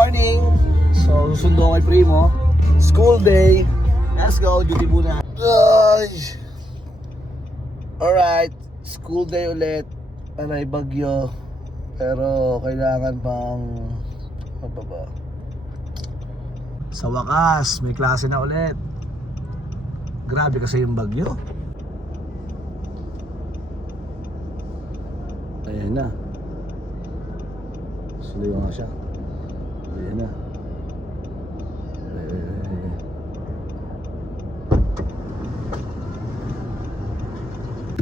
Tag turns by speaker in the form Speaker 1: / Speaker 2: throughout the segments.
Speaker 1: morning! So, susundo kay Primo. School day. Let's go, duty muna. Ay! Alright, school day ulit. Panay bagyo. Pero kailangan pang... Ano ba? Sa wakas, may klase na ulit. Grabe kasi yung bagyo. Ayan na. Suloy nga siya. Ayan na. Eh.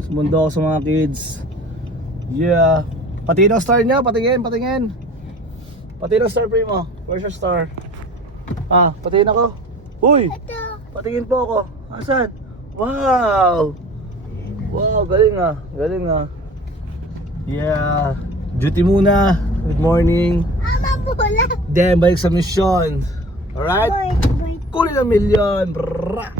Speaker 1: Sumundo ako sa mga kids. Yeah. Patingin ang star niya, patingin, patingin. Patingin ang star primo. Where's your star? Ah, patingin ako. Uy! Patingin po ako. Asan? Wow! Wow, galing ah. Galing ah. Yeah. Duty muna. Good morning.
Speaker 2: Ama bola.
Speaker 1: Then, balik sa mission. Alright? Kunin ang milyon. Brrrra.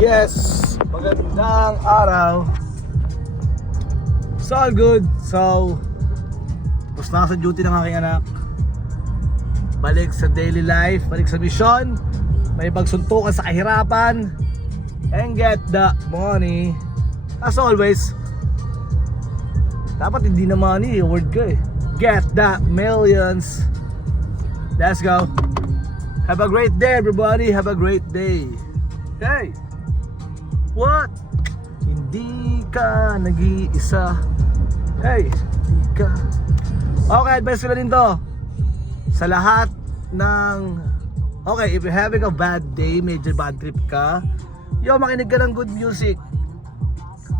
Speaker 1: Yes! Magandang araw. It's all good. So, tapos na sa duty ng aking anak. Balik sa daily life, balik sa mission. May pagsuntukan sa kahirapan. And get the money. As always, dapat hindi na money, yung word ko eh. Get the millions. Let's go. Have a great day everybody. Have a great day. Hey! What? Hindi ka nag-iisa. Hey! Hindi ka. Okay, advice ko din to. Sa lahat ng... Okay, if you're having a bad day, medyo bad trip ka, yo, makinig ka ng good music.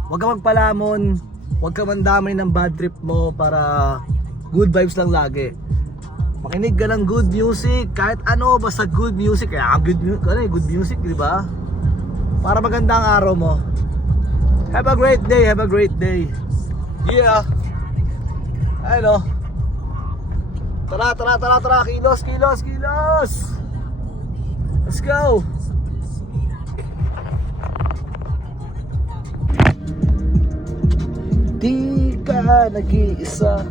Speaker 1: Huwag ka magpalamon. Huwag ka mandamay ng bad trip mo para good vibes lang lagi. Makinig ka ng good music. Kahit ano, basta good music. Kaya good, ano, eh, good music, di ba? Para maganda ang araw mo. Have a great day, have a great day. Yeah. Ano? Tara, tara, tara, tara. Kilos, kilos, kilos. Let's go. Di ka nag-iisa.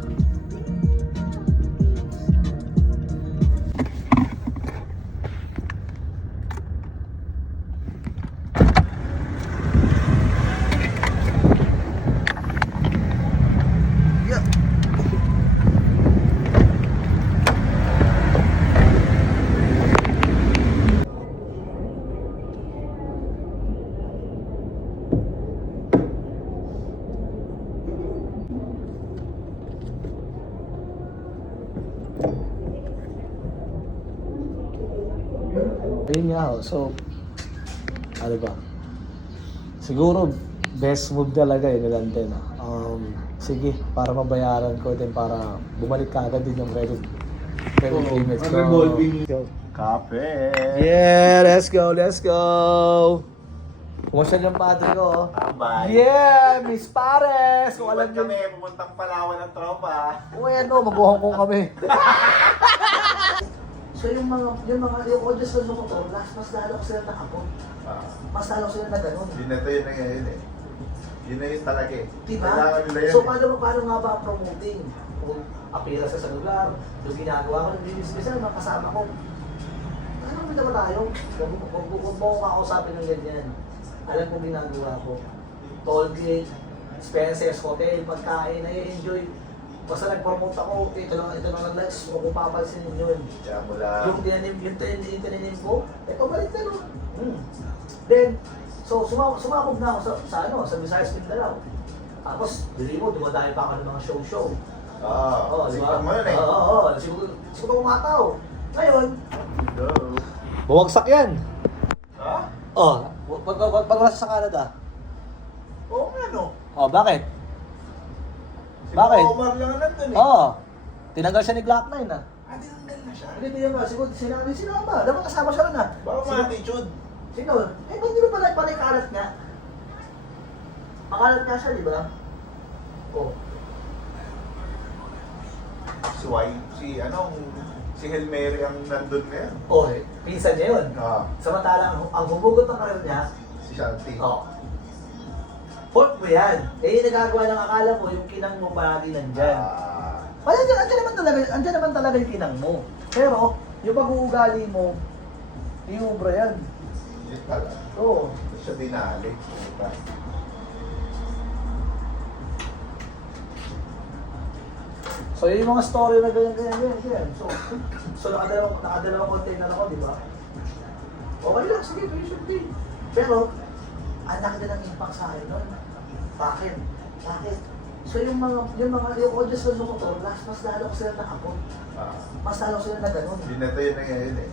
Speaker 1: Yeah. Nga ho. So, ano ba? Siguro, best move talaga yun nilang din. Um, sige, para mabayaran ko din para bumalik ka agad din yung credit credit limits ko.
Speaker 3: Kape!
Speaker 1: Yeah, let's go, let's go! Kumusta yung padre ko? oh?
Speaker 3: Tambay!
Speaker 1: Yeah, Miss Pares! Kung alam nyo,
Speaker 3: kami, pumuntang Palawan ng tropa.
Speaker 1: Uy, ano, mag-Hong Kong kami. so yung mga, yung mga, yung audience ng motor, mas, mas lalo ko sila nakapon.
Speaker 3: Ah,
Speaker 1: Mas lalo sila na ganun.
Speaker 3: yun na to, yun na ngayon eh. Yun na yun talaga eh.
Speaker 1: Diba?
Speaker 3: Kailangan nila yun
Speaker 1: So
Speaker 3: eh.
Speaker 1: paano, paano nga ba ang promoting? Kung apira sa lugar, yung ginagawa ko, hindi special, mga kasama ko. Ano naman naman tayo? Huwag mo- huwag mo- huwag mo akong kakausapin ng ganyan. Alam ko ginagawa ko. Toll gate, expenses, hotel, pagkain, nai-enjoy. Basta nag-promote ako, ito lang, ito lang ang likes, huwag ko papansin yun.
Speaker 3: Kaya mula,
Speaker 1: Yung tinanim, yung tinanim, yung tinanim ko, eh pabalik na no. Hmm. Then, so suma sumakog na ako sa, sa ano, sa Visayas Mindanao. Tapos, bili mo, dumadayo pa ako ng mga show-show.
Speaker 3: ah,
Speaker 1: Oo, ba?
Speaker 3: sipan mo yun eh.
Speaker 1: Oo, oo, oo. Siguro, siguro umataw. Ngayon,
Speaker 3: Go.
Speaker 1: bumagsak yan.
Speaker 3: Ha?
Speaker 1: Oh, pag, pag, pag, pag sa Canada.
Speaker 3: Oo nga no.
Speaker 1: Oh, bakit?
Speaker 3: Si
Speaker 1: Bakit?
Speaker 3: Omar lang ang nandun eh.
Speaker 1: Oo. Tinanggal siya ni Glock 9 ah.
Speaker 3: Ah, tinanggal na siya.
Speaker 1: Hindi, hindi ba? Siguro, sinabi, sinama. Dapat kasama siya rin ah.
Speaker 3: Baka
Speaker 1: Sino-
Speaker 3: mga attitude.
Speaker 1: Sino? Eh, ba't di ba pala pala kalat nga? Makalat nga siya, di ba? Oh.
Speaker 3: Si Y, si anong, si Hail Mary ang nandun ngayon.
Speaker 1: Oh, eh, pinsan niya yun.
Speaker 3: Ah,
Speaker 1: Samantalang ang humugot ng karir niya,
Speaker 3: si Shanti.
Speaker 1: oh, Fourth mo yan. Eh, yung nagagawa ng akala mo, yung kinang mo palagi nandyan.
Speaker 3: Ah,
Speaker 1: Wala, andyan, andyan naman talaga, andyan naman talaga yung kinang mo. Pero, yung pag-uugali mo, yung ubra yan.
Speaker 3: yun pala.
Speaker 1: Oo.
Speaker 3: Hindi siya dinali. Puta.
Speaker 1: So, yun yung mga story na ganyan, ganyan, ganyan, ganyan. So, so nakadalawang, nakadalawang container ako, di ba? Okay lang, sige, you should be. Pero, ang laki na ng impact sa akin nun. Bakit? Bakit? So, yung mga, yung mga, yung audience ng motor, mas, mas lalo ko sila nakapon.
Speaker 3: Ah,
Speaker 1: Mas lalo sila na ganun.
Speaker 3: yun na to yun na eh.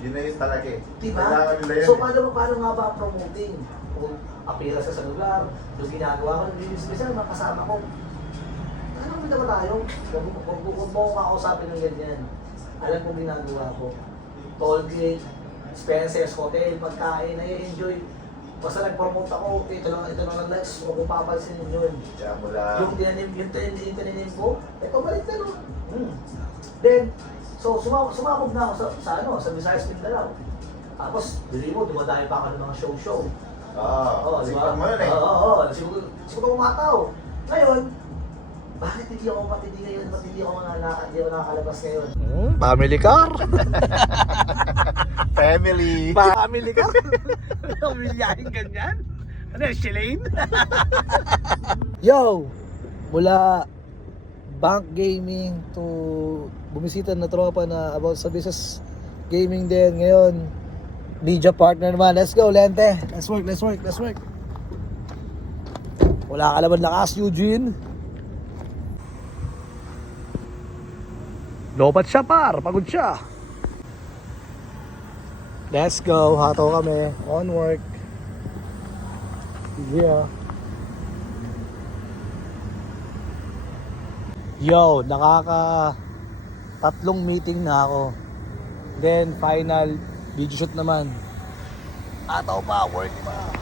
Speaker 3: Yun na yun talaga eh.
Speaker 1: Diba?
Speaker 3: Kailangan nila yun
Speaker 1: So,
Speaker 3: eh.
Speaker 1: paano, paano nga ba ang promoting? Kung apira sa sa lugar, yung ginagawa ko, yung special, mga kasama ko. Ano kami naman tayo? Huwag mo- mo- mo akong kakausapin ng ganyan. Alam kong ginagawa ko. Toll gate, Spencer's Hotel, pagkain, nai-enjoy. Basta nag-promote ako, ito lang, ito lang ang likes, huwag mo papansin yun.
Speaker 3: Kaya mo lang.
Speaker 1: Yung tinanim, yung tinanim, yung tinanim ko, ito balik na no. Hmm. Then, so sumabog, sumabog na ako sa, sa ano, sa Visayas Mindanao. Tapos, bili mo, dumadayo pa ako ng mga show-show.
Speaker 3: Ah,
Speaker 1: Oo, di ba?
Speaker 3: sipan mo yun eh.
Speaker 1: Oo, oo, oo. Siguro, siguro umataw. Ngayon, bakit hindi ako matindi ngayon? Ba't hindi ako nga naka, hindi ako nakakalabas ngayon?
Speaker 2: Hmm, family car.
Speaker 3: Family.
Speaker 2: family car. Pamilyahin ganyan. Ano yung Shilane?
Speaker 1: Yo! Mula bank gaming to bumisita na tropa na about sa business gaming din ngayon. Media partner naman. Let's go, Lente. Let's work, let's work, let's work. Wala ka naman lakas, Eugene.
Speaker 2: Lopat siya par, pagod siya.
Speaker 1: Let's go. Hato kami. On work. Yeah. Yo, nakaka tatlong meeting na ako. Then final video shoot naman. Ataw pa, work pa.